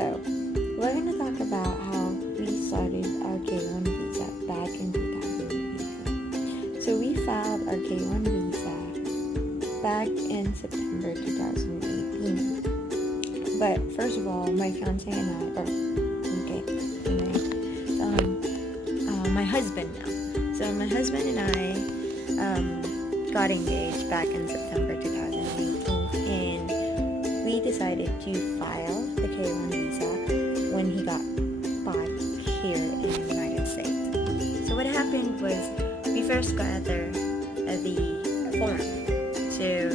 So, we're gonna talk about how we started our K1 visa back in 2018. So, we filed our K1 visa back in September 2018. But first of all, my fiance and I, my husband now. So, my husband and I got engaged back in September 2018, and we decided to file the K1 visa when he got back here in the United States. So what happened was we first gathered the form. So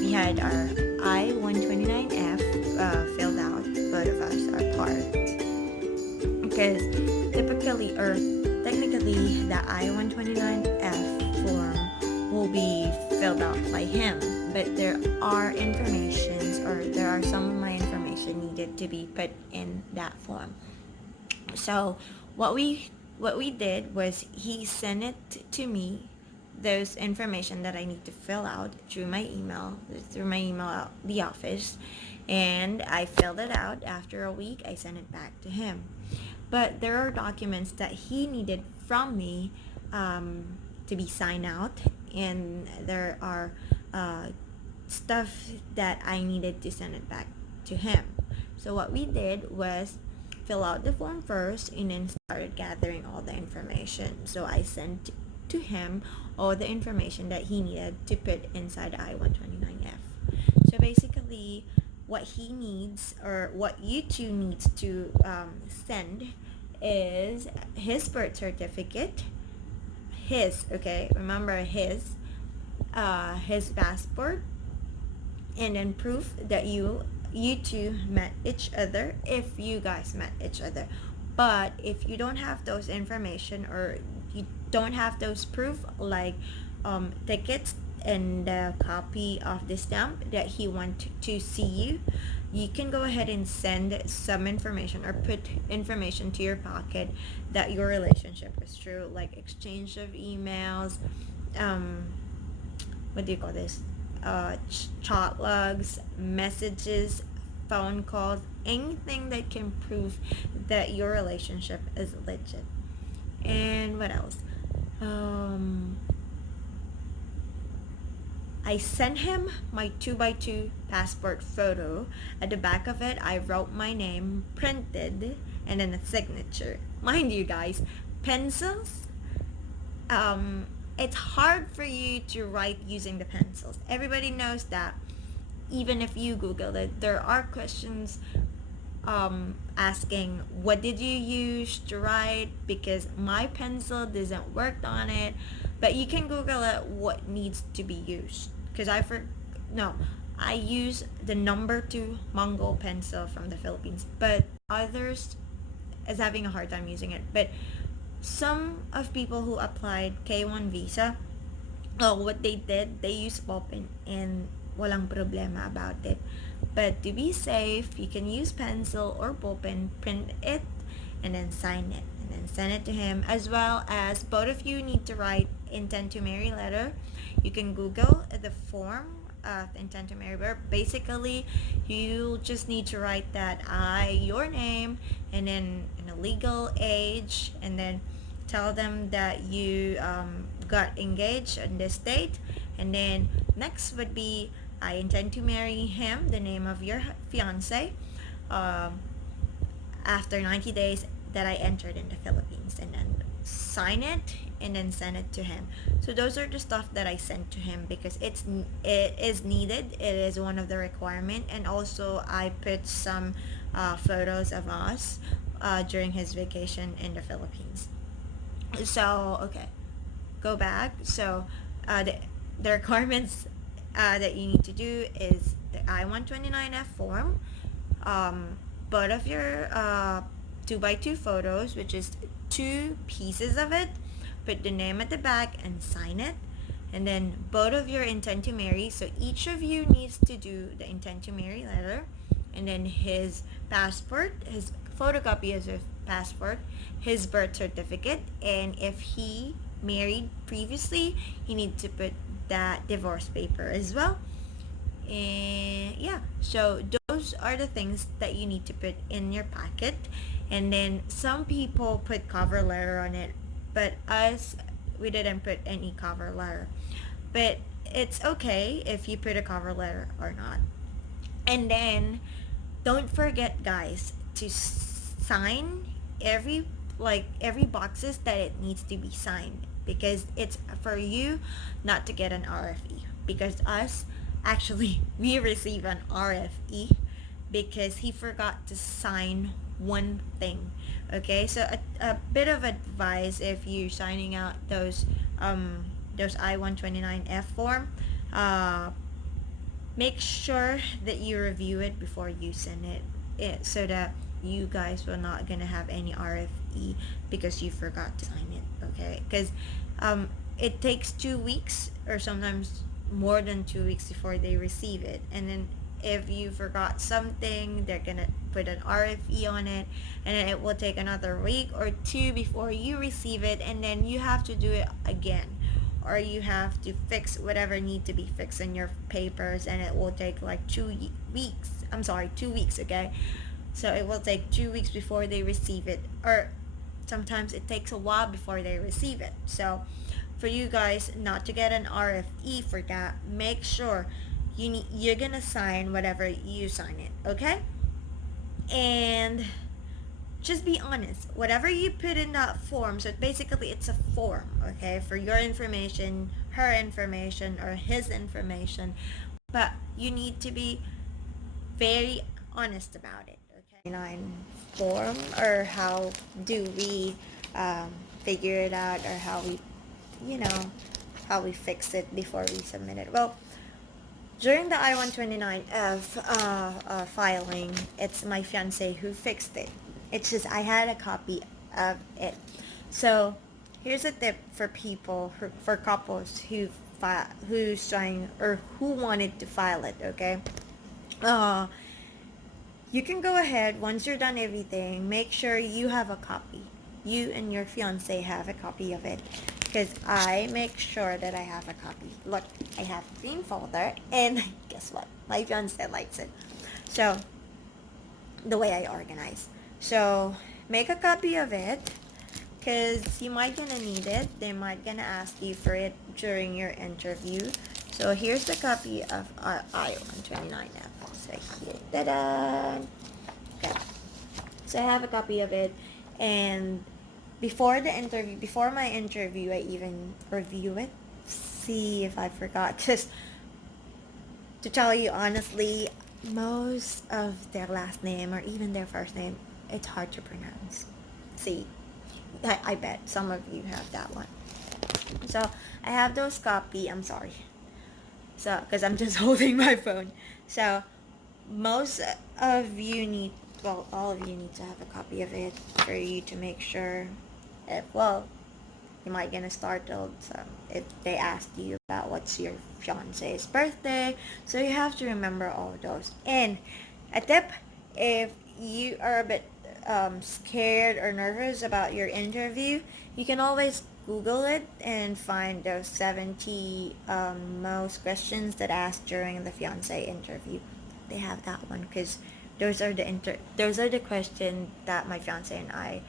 we had our I-129F filled out, both of us are part. Because typically, or technically, the I-129F form will be filled out by him, but there are some of my information needed to be put in that form. So what we did was he sent it to me, those information that I need to fill out through my email at the office, and I filled it out. After a week, I sent it back to him. But there are documents that he needed from me to be signed out, and there are stuff that I needed to send it back to him. So what we did was fill out the form first and then started gathering all the information. So I sent to him all the information that he needed to put inside I-129F. So basically, what he needs, or what you two needs to send, is his birth certificate, remember his passport, and then proof that you two met each other, if you guys met each other. But if you don't have those information, or you don't have those proof, like tickets and a copy of the stamp that he want to see you, you can go ahead and send some information or put information to your packet that your relationship is true, like exchange of emails, what do you call this, chat logs, messages, phone calls, anything that can prove that your relationship is legit. And what else? I sent him my 2x2 passport photo. At the back of it, I wrote my name, printed, and then a signature. Mind you guys, pencils, it's hard for you to write using the pencils. Everybody knows that. Even if you Google it, there are questions asking, what did you use to write? Because my pencil doesn't work on it. But you can Google it, what needs to be used. Because I use the number 2 Mongol pencil from the Philippines. But others is having a hard time using it. But some of people who applied K1 visa, what they did, they used ballpen, and walang problema about it. But to be safe, you can use pencil or ballpen, print it, and then sign it, and then send it to him. As well as both of you need to write intent to marry letter. You can Google the form of intent to marry, where basically you just need to write that your name, and then in a legal age, and then tell them that you got engaged in this date, and then next would be, I intend to marry him, the name of your fiance, after 90 days that I entered in the Philippines, and then sign it and then send it to him. So those are the stuff that I sent to him because it is needed. It is one of the requirement, and also I put some photos of us during his vacation in the Philippines. So okay, go back. So the requirements that you need to do is the I-129F form, both of your 2x2 photos, which is 2 pieces of it, put the name at the back and sign it, and then both of your intent to marry. So each of you needs to do the intent to marry letter, and then his passport, his photocopy of his passport, his birth certificate, and if he married previously, he needs to put that divorce paper as well. And yeah, so those those are the things that you need to put in your packet. And then some people put cover letter on it, but us, we didn't put any cover letter. But it's okay if you put a cover letter or not. And then don't forget, guys, to sign every every boxes that it needs to be signed, because it's for you not to get an RFE. Because us, actually, we receive an RFE because he forgot to sign one thing. Okay, so a bit of advice: if you're signing out those I-129F form, uh make sure that you review it before you send it, so that you guys will not gonna have any RFE because you forgot to sign it. Okay, because it takes 2 weeks or sometimes more than 2 weeks before they receive it. And then if you forgot something, they're gonna put an RFE on it, and then it will take another week or two before you receive it, and then you have to do it again, or you have to fix whatever need to be fixed in your papers, and it will take like 2 weeks. I'm sorry, 2 weeks. Okay, so it will take 2 weeks before they receive it, or sometimes it takes a while before they receive it. So for you guys not to get an RFE for that, make sure you're gonna sign whatever you sign it. Okay, and just be honest. Whatever you put in that form, so basically it's a form, okay, for your information, her information, or his information, but you need to be very honest about it. Okay, nine form, or how do we figure it out, or how we, you know, how we fix it before we submit it. Well, during the I-129F filing, it's my fiance who fixed it. It's just I had a copy of it. So here's a tip for people, for couples who's trying, or who wanted to file it. Okay, uh, you can go ahead once you're done everything. Make sure you have a copy. You and your fiance have a copy of it, because I make sure that I have a copy. Look, I have a green folder, and guess what? My fiance likes it. So, the way I organize. So, make a copy of it, because you might gonna need it. They might gonna ask you for it during your interview. So, here's the copy of I-129F. So, here, ta-da! Okay. So, I have a copy of it, and before my interview, I even review it, see if I forgot. Just to tell you honestly, most of their last name or even their first name, it's hard to pronounce. See, I bet some of you have that one. So I have those copy. I'm sorry. So, because I'm just holding my phone. So most of you need, well, all of you need to have a copy of it for you to make sure. Well, you might get startled if they ask you about what's your fiance's birthday. So you have to remember all of those. And a tip, if you are a bit scared or nervous about your interview, you can always Google it and find those 70 most questions that asked during the fiance interview. They have that one, because those are the questions that my fiance and I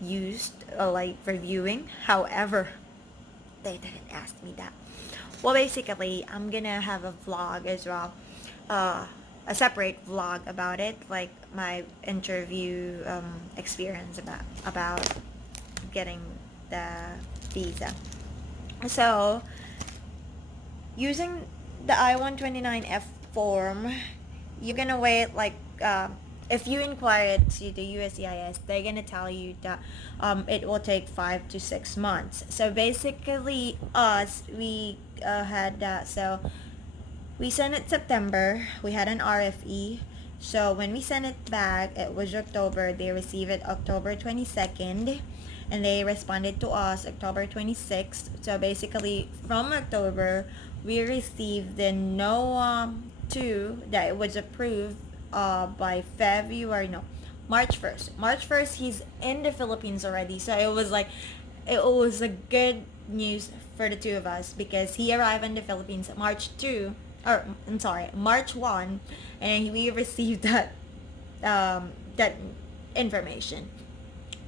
used, like reviewing. However, they didn't ask me that. Well, basically, I'm gonna have a vlog as well, a separate vlog about it, like my interview experience about getting the visa. So, using the I-129F form, you're gonna wait like if you inquire it to the USCIS, they're gonna tell you that it will take 5 to 6 months. So basically, we had that. So we sent it September. We had an RFE. So when we sent it back, it was October. They received it October 22nd, and they responded to us October 26th. So basically, from October, we received the no 2 that it was approved by February, no, March 1st. March 1st, he's in the Philippines already. So it was a good news for the two of us, because he arrived in the Philippines March 2, or I'm sorry, March 1, and we received that information.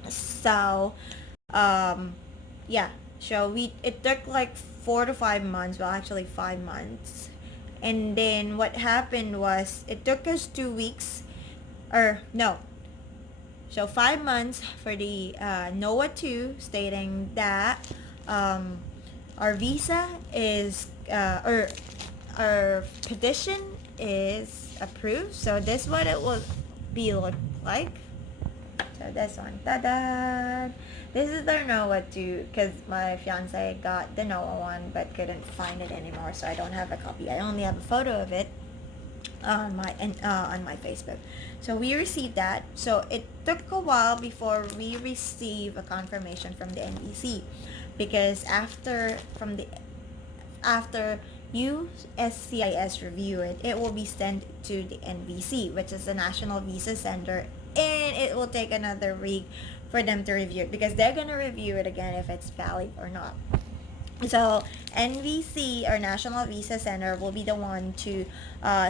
So, um, yeah. So it took like 4 to 5 months. Well, actually 5 months. And then what happened was it took us 2 weeks, or no. So 5 months for the NOAA 2, stating that um, our visa is or our petition is approved. So this what it will be look like. So this one, ta-da! This is the Noah 2, because my fiance got the Noah one but couldn't find it anymore, so I don't have a copy. I only have a photo of it on my Facebook. So we received that. So it took a while before we receive a confirmation from the NBC, because after USCIS review it, it will be sent to the NVC, which is the National Visa Center, and it will take another week for them to review it, because they're gonna review it again if it's valid or not. So NVC, or National Visa Center, will be the one to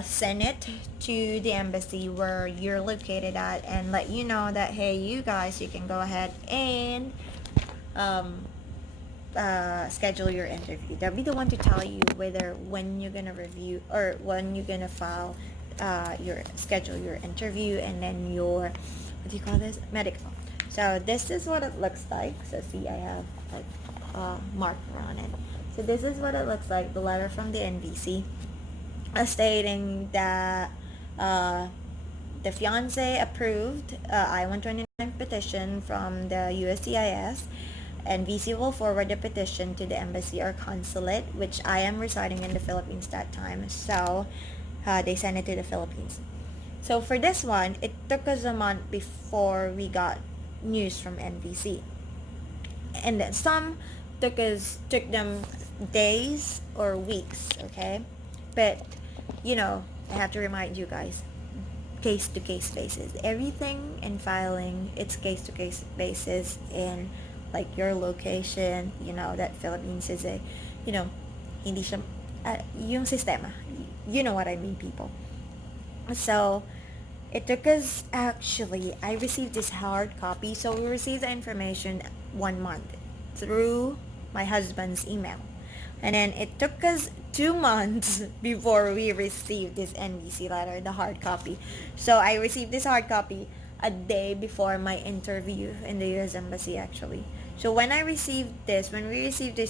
send it to the embassy where you're located at, and let you know that, hey, you guys, you can go ahead and um, schedule your interview. They'll be the one to tell you whether when you're gonna review, or when you're gonna file your schedule your interview, and then your, what do you call this, medical. So this is what it looks like. So see, I have like marker on it. So this is what it looks like, the letter from the NVC stating that the fiance approved I-129 petition from the USCIS, and VC will forward the petition to the embassy or consulate, which I am residing in the Philippines that time. So they sent it to the Philippines. So for this one, it took us a month before we got news from NVC, and then some took them days or weeks. Okay, but I have to remind you guys, case to case basis. Everything in filing, it's case to case basis. In like your location, that Philippines is a, hindi siya, yung sistema. You know what I mean, people. So, it took us, actually, I received this hard copy. So, we received the information 1 month through my husband's email. And then it took us 2 months before we received this NVC letter, the hard copy. So I received this hard copy a day before my interview in the U.S. Embassy, actually. So when we received this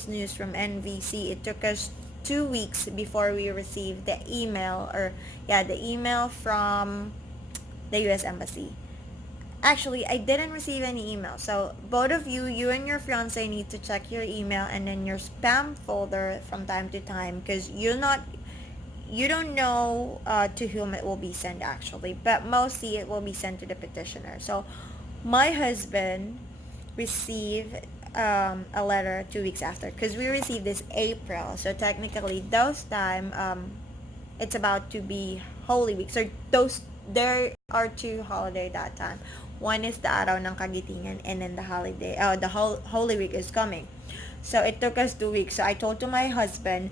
news from NVC, it took us 2 weeks before we received the email, the email from the U.S. Embassy. Actually, I didn't receive any email. So both of you and your fiance need to check your email and then your spam folder from time to time, because you don't know to whom it will be sent, actually, but mostly it will be sent to the petitioner. So my husband received a letter 2 weeks after, because we received this April. So technically, those time it's about to be Holy Week. So there are two holiday that time. One is the Araw ng Kagitingan, and then the Holy Week is coming. So it took us 2 weeks. So I told to my husband,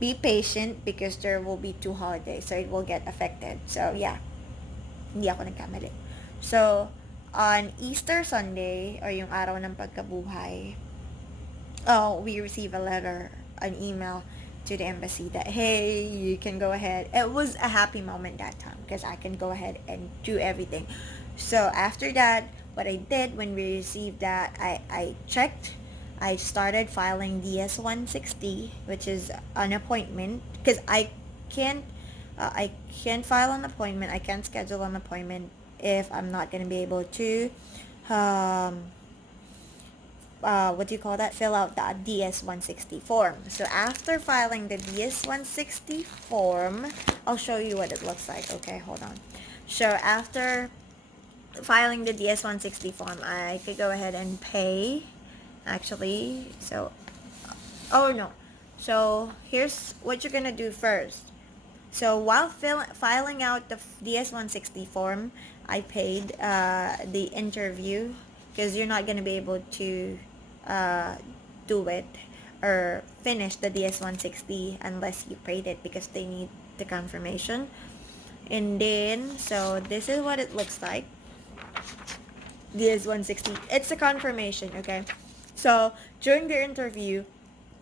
be patient, because there will be two holidays, so it will get affected. So yeah, hindi ako nagkamali. So on Easter Sunday, or yung araw ng pagkabuhay, we receive a letter, an email to the embassy that, hey, you can go ahead. It was a happy moment that time, because I can go ahead and do everything. So after that, what I did when we received that, I checked. I started filing DS-160, which is an appointment, because I can't file an appointment. I can't schedule an appointment if I'm not going to be able to fill out the DS-160 form. So after filing the DS-160 form, I'll show you what it looks like. Okay, hold on. So after filing the DS-160 form, I could go ahead and pay, actually. So here's what you're gonna do first. So while filing out the DS-160 form, I paid the interview, because you're not gonna be able to do it or finish the DS-160 unless you paid it, because they need the confirmation. And then, so this is what it looks like. DS-160. It's a confirmation, okay? So, during the interview,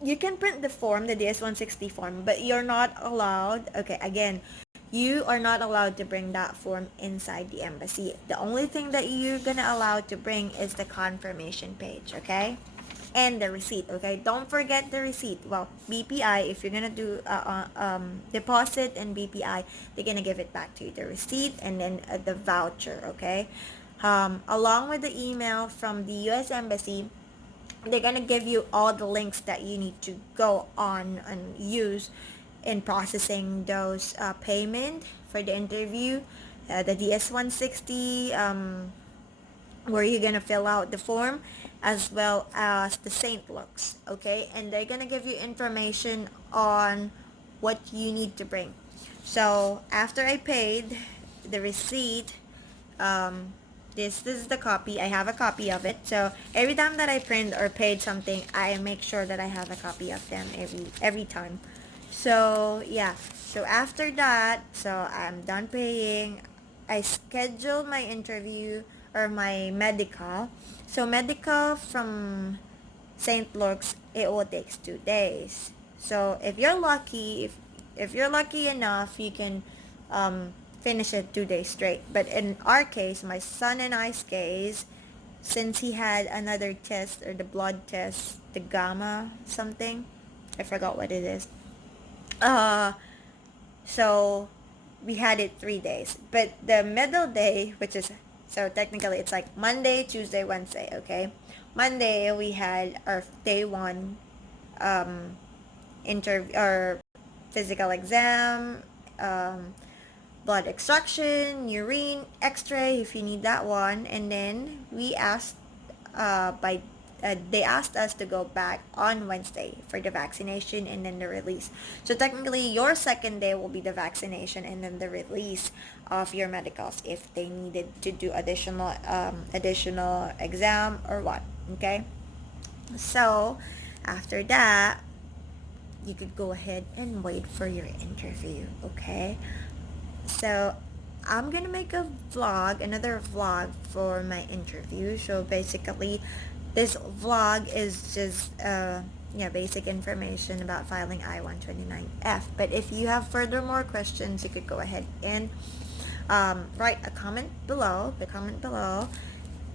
you can print the form, the DS-160 form, but you're not allowed, okay, again, you are not allowed to bring that form inside the embassy. The only thing that you're gonna allow to bring is the confirmation page, okay? And the receipt, okay? Don't forget the receipt. Well, BPI, if you're gonna do deposit and BPI, they're gonna give it back to you. The receipt and then the voucher, okay? Along with the email from the U.S. Embassy, they're gonna give you all the links that you need to go on and use in processing those payment for the interview, the DS-160, where you're gonna fill out the form, as well as the Saint Looks, okay? And they're gonna give you information on what you need to bring. So after I paid the receipt, um, this is the copy. I have a copy of it. So every time that I print or paid something, I make sure that I have a copy of them every time. So yeah. So after that, so I'm done paying. I scheduled my interview or my medical. So medical from St. Luke's, it will take 2 days. So if you're lucky enough, you can finish it 2 days straight. But in our case, my son and I's case, since he had another test, or the blood test, the gamma something, I forgot what it is. Uh, so we had it 3 days. But the middle day, which is, so technically it's like Monday, Tuesday, Wednesday, okay? Monday we had our day one interview or physical exam, blood extraction, urine, X-ray if you need that one, and then we asked by they asked us to go back on Wednesday for the vaccination and then the release. So technically, your second day will be the vaccination and then the release of your medicals if they needed to do additional exam or what. Okay. So after that, you could go ahead and wait for your interview. Okay. So I'm gonna make another vlog for my interview. So basically, this vlog is just basic information about filing I-129F. But if you have further more questions, you could go ahead and write a comment below,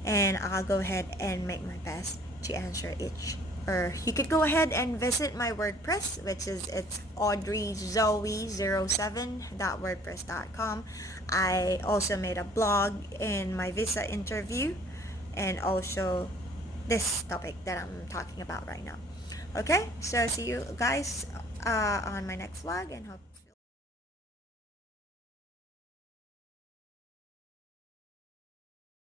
and I'll go ahead and make my best to answer each. Or you could go ahead and visit my WordPress, which is it's audreyzoe07.wordpress.com. I also made a blog in my visa interview, and also this topic that I'm talking about right now. Okay, so see you guys on my next vlog, and hope